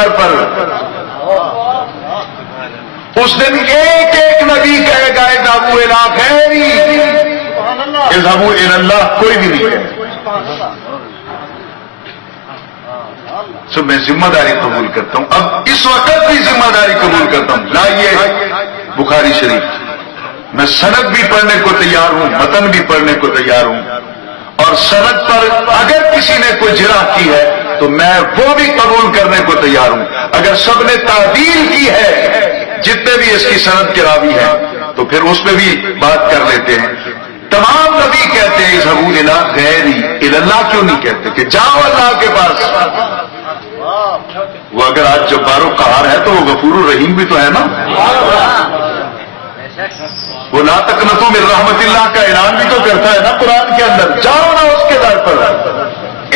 در پر اس دن ایک ایک نبی کہے گا اذهبوا الی غیری، اذهبوا الی اللہ کوئی بھی نہیں کہے. سب میں ذمہ داری قبول کرتا ہوں، اب اس وقت بھی ذمہ داری قبول کرتا ہوں. لائیے بخاری شریف، میں سند بھی پڑھنے کو تیار ہوں، متن بھی پڑھنے کو تیار ہوں، اور سند پر اگر کسی نے کوئی جرح کی ہے تو میں وہ بھی قبول کرنے کو تیار ہوں. اگر سب نے تعدیل کی ہے جتنے بھی اس کی سند کے راوی ہیں تو پھر اس پہ بھی بات کر لیتے ہیں. تمام نبی کہتے ہیں اذهبوا الی غیری، الی اللہ کیوں نہیں کہتے کہ جاؤ اللہ کے پاس؟ وہ اگر آج جبار و قہار ہے تو وہ غفور الرحیم بھی تو ہے نا. وہ لا تقنطوا من رحمت اللہ کا اعلان بھی تو کرتا ہے نا قرآن کے اندر. جاؤ نا اس کے در پر.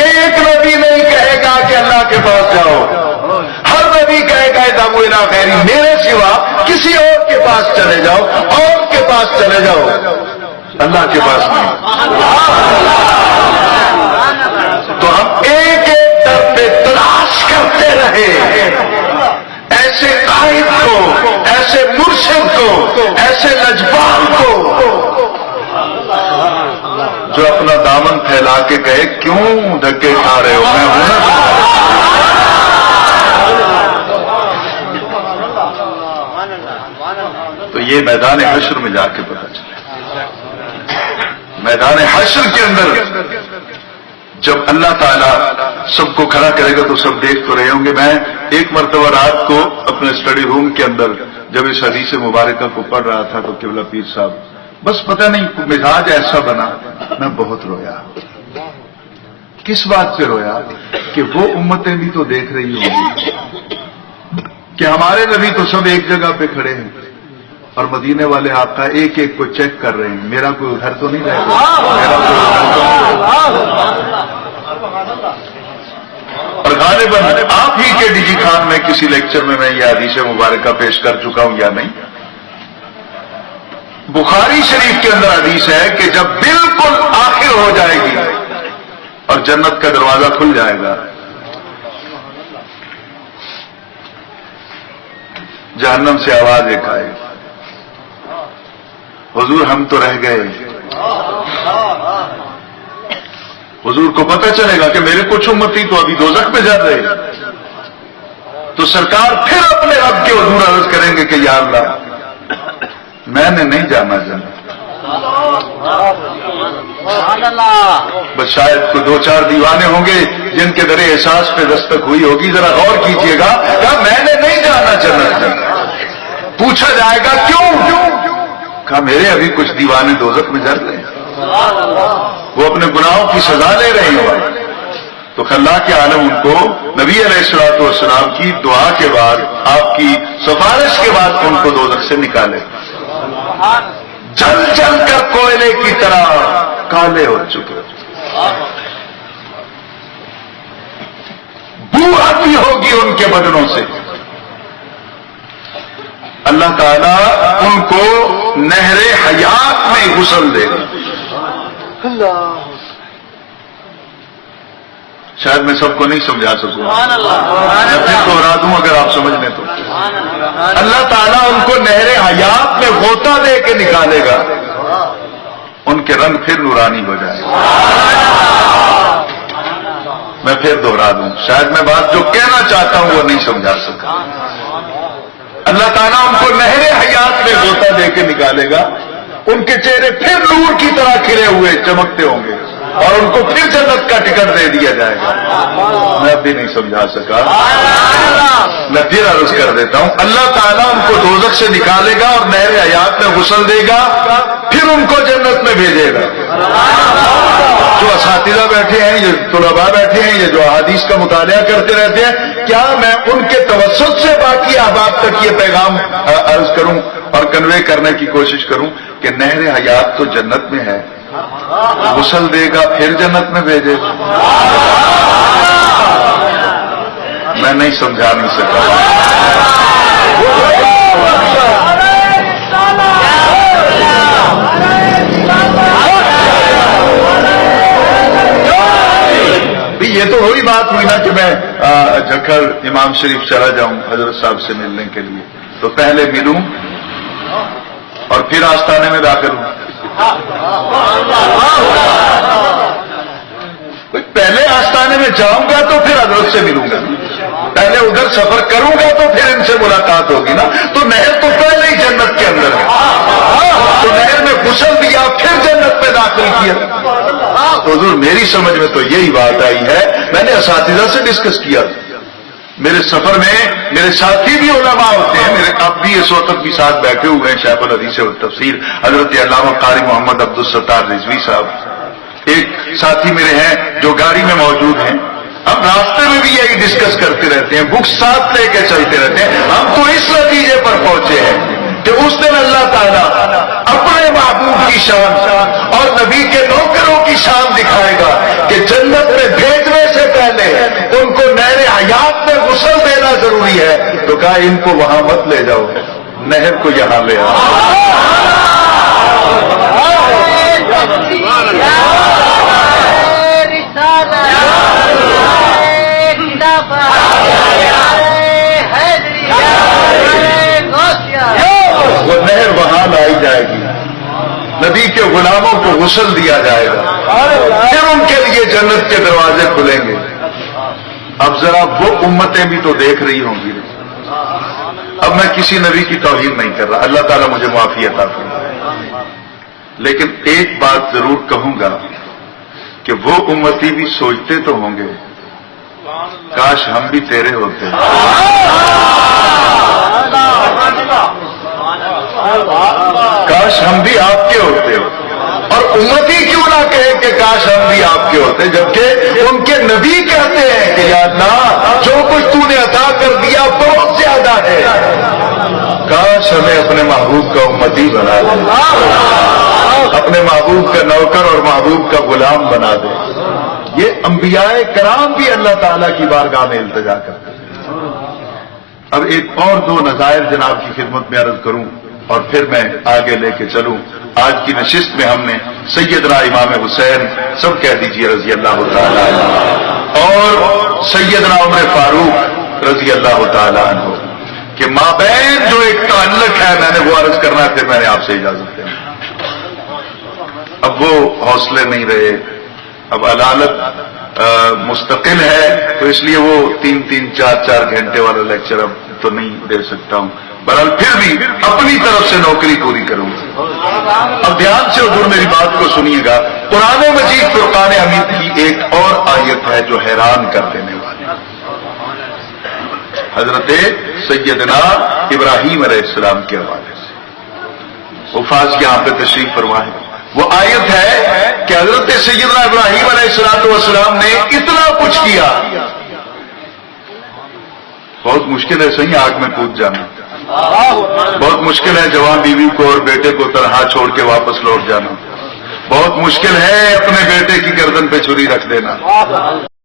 ایک نبی نہیں کہے گا کہ اللہ کے پاس جاؤ، ہر نبی کہے گا اذهبوا الی غیری، میرے سوا کسی اور کے پاس چلے جاؤ، اور کے پاس چلے جاؤ، اللہ کے پاس نہیں. تو ہم ایک ایک در پہ تلاش کرتے رہے ایسے قائد کو، ایسے مرشد کو، ایسے لجبال کو جو اپنا دامن پھیلا کے کہے کیوں دھکے کھا رہے ہو، میں ہوں نا. تو یہ میدان حشر میں جا کے پتہ چلے. میدان حشر کے اندر جب اللہ تعالیٰ سب کو کھڑا کرے گا تو سب دیکھ تو رہے ہوں گے. میں ایک مرتبہ رات کو اپنے اسٹڈی روم کے اندر جب اس حدیث مبارکہ کو پڑھ رہا تھا تو قبلہ پیر صاحب بس پتہ نہیں مزاج ایسا بنا، میں بہت رویا. کس بات پہ رویا؟ کہ وہ امتیں بھی تو دیکھ رہی ہوں کہ ہمارے نبی تو سب ایک جگہ پہ کھڑے ہیں اور مدینے والے آقا ایک ایک کو چیک کر رہے ہیں. میرا کوئی ادھر تو نہیں رہے گا، اور غالباً آپ ہی کے ڈی جی خان میں کسی لیکچر میں یہ حدیث مبارکہ پیش کر چکا ہوں یا نہیں. بخاری شریف کے اندر حدیث ہے کہ جب بالکل آخر ہو جائے گی اور جنت کا دروازہ کھل جائے گا، جہنم سے آواز ایک آئے گی، حضور ہم تو رہ گئے. حضور کو پتہ چلے گا کہ میرے کچھ امتی تو ابھی دوزخ میں جا رہے. تو سرکار پھر اپنے رب کے حضور عرض کریں گے کہ یا اللہ میں نے نہیں جانا جنت. بس شاید کوئی دو چار دیوانے ہوں گے جن کے در احساس پہ دستک ہوئی ہوگی. ذرا غور کیجئے گا کہ میں نے نہیں جانا جنت. پوچھا جائے گا کیوں؟ کہا میرے ابھی کچھ دیوانے دوزخ میں جل رہے ہیں، وہ اپنے گناہوں کی سزا لے رہے ہیں. تو اللہ کے عالم ان کو نبی علیہ الصلوۃ والسلام کی دعا کے بعد، آپ کی سفارش کے بعد ان کو دوزخ سے نکالے. جل جل کر کوئلے کی طرح کالے ہو چکے، بو آتی ہوگی ان کے بدنوں سے. اللہ تعالیٰ ان کو نہر حیات میں غسل دے گا. شاید میں سب کو نہیں سمجھا سکوں، میں پھر دوہرا دوں اگر آپ سمجھ لیں تو. اللہ تعالیٰ ان کو نہر حیات میں غوطہ دے کے نکالے گا، ان کے رنگ پھر نورانی ہو جائے گا. میں پھر دوہرا دوں، شاید میں بات جو کہنا چاہتا ہوں وہ نہیں سمجھا سکا. اللہ تعالیٰ ان کو نہر حیات میں غوطہ دے کے نکالے گا، ان کے چہرے پھر نور کی طرح کھلے ہوئے چمکتے ہوں گے، اور ان کو پھر جنت کا ٹکٹ دے دیا جائے گا. میں اب بھی نہیں سمجھا سکا، میں پھر عرض کر دیتا ہوں. اللہ تعالیٰ ان کو دوزخ سے نکالے گا اور نہر حیات میں غسل دے گا، پھر ان کو جنت میں بھیجے گا. جو اساتذہ بیٹھے ہیں، یہ طلباء بیٹھے ہیں، یہ جو احادیث کا مطالعہ کرتے رہتے ہیں، کیا میں ان کے توسط سے باقی احباب تک یہ پیغام عرض کروں اور کنوے کرنے کی کوشش کروں کہ نہر حیات تو جنت میں ہے، غسل دے گا پھر جنت میں بھیجے گا. میں نہیں سمجھا نہیں سکا. یہ تو وہی بات ہوئی نا کہ میں جکھڑ امام شریف چلا جاؤں حضرت صاحب سے ملنے کے لیے، تو پہلے ملوں اور پھر آستانے میں داخل ہوں؟ پہلے آستانے میں جاؤں گا تو پھر حضرت سے ملوں گا، پہلے ادھر سفر کروں گا تو پھر ان سے ملاقات ہوگی نا. تو نہر تو پہلے ہی جنت کے اندر ہے، تو نہر میں غسل دیا پھر جنت میں داخل کیا. تو حضور میری سمجھ میں تو یہی بات آئی ہے. میں نے اساتذہ سے ڈسکس کیا، میرے سفر میں میرے ساتھی بھی علماء ہوتے ہیں، میرے اب بھی اس وقت بھی ساتھ بیٹھے ہوئے ہیں شیخ الحدیث والتفسیر حضرت علامہ قاری محمد عبدالستار رضوی صاحب. ایک ساتھی میرے ہیں جو گاڑی میں موجود ہیں، ہم راستے میں بھی یہی ڈسکس کرتے رہتے ہیں، بک ساتھ لے کے چلتے رہتے ہیں. ہم تو اس نتیجے پر پہنچے ہیں کہ اس دن اللہ تعالیٰ اپنے محبوب کی شان اور نبی کے نوکروں کی شان دکھائے گا کہ جنت میں بھیجنے سے پہلے ان کو نہر حیات میں غسل دینا ضروری ہے. تو کہا ان کو وہاں مت لے جاؤ، نہر کو یہاں لے آؤ. وہ نہر وہاں لائی جائے گی، نبی کے غلاموں کو غسل دیا جائے گا، پھر ان کے لیے جنت کے دروازے کھلیں گے. اب ذرا وہ امتیں بھی تو دیکھ رہی ہوں گی. اب میں کسی نبی کی توہین نہیں کر رہا، اللہ تعالیٰ مجھے معافی عطا فرمائے، لیکن ایک بات ضرور کہوں گا کہ وہ امتی بھی سوچتے تو ہوں گے کاش ہم بھی تیرے ہوتے، کاش ہم بھی آپ کے ہوتے. اور امتی کیوں نہ کہے کہ کاش ہم بھی آپ کے ہوتے، جبکہ ان کے نبی کہتے ہیں کہ یا اللہ جو کچھ تو نے عطا کر دیا بہت زیادہ ہے، کاش ہمیں اپنے محبوب کا امتی بنا دے، اپنے محبوب کا نوکر اور محبوب کا غلام بنا دے. یہ انبیاء کرام بھی اللہ تعالیٰ کی بارگاہ میں التجا کرتے ہیں. اب ایک اور دو نظائر جناب کی خدمت میں عرض کروں اور پھر میں آگے لے کے چلوں. آج کی نشست میں ہم نے سیدنا امام حسین سب کہہ دیجیے رضی اللہ تعالیٰ عنہ اور سیدنا عمر فاروق رضی اللہ تعالیٰ عنہ کہ مابین جو ایک تعلق ہے، میں نے وہ عرض کرنا ہے، پھر میں نے آپ سے اجازت دینا. اب وہ حوصلے نہیں رہے، اب عدالت مستقل ہے تو اس لیے وہ 3-3 4-4 گھنٹے والا لیکچر اب تو نہیں دے سکتا ہوں. بہرحال پھر بھی اپنی طرف سے نوکری پوری کروں گا. اب دھیان سے حضور میری بات کو سنیے گا. قرآن مجید فرقان حمید کی ایک اور آیت ہے جو حیران کر دینے والی. حضرت سیدنا ابراہیم علیہ السلام کے حوالے سے حفاظ یہاں پہ تشریف فرمائے. وہ آیت ہے کہ حضرت سیدنا ابراہیم علیہ السلام نے اتنا کچھ کیا. بہت مشکل ہے صحیح آگ میں کود جانا، بہت مشکل ہے جوان بیوی کو اور بیٹے کو تنہا چھوڑ کے واپس لوٹ جانا، بہت مشکل ہے اپنے بیٹے کی گردن پہ چھری رکھ دینا.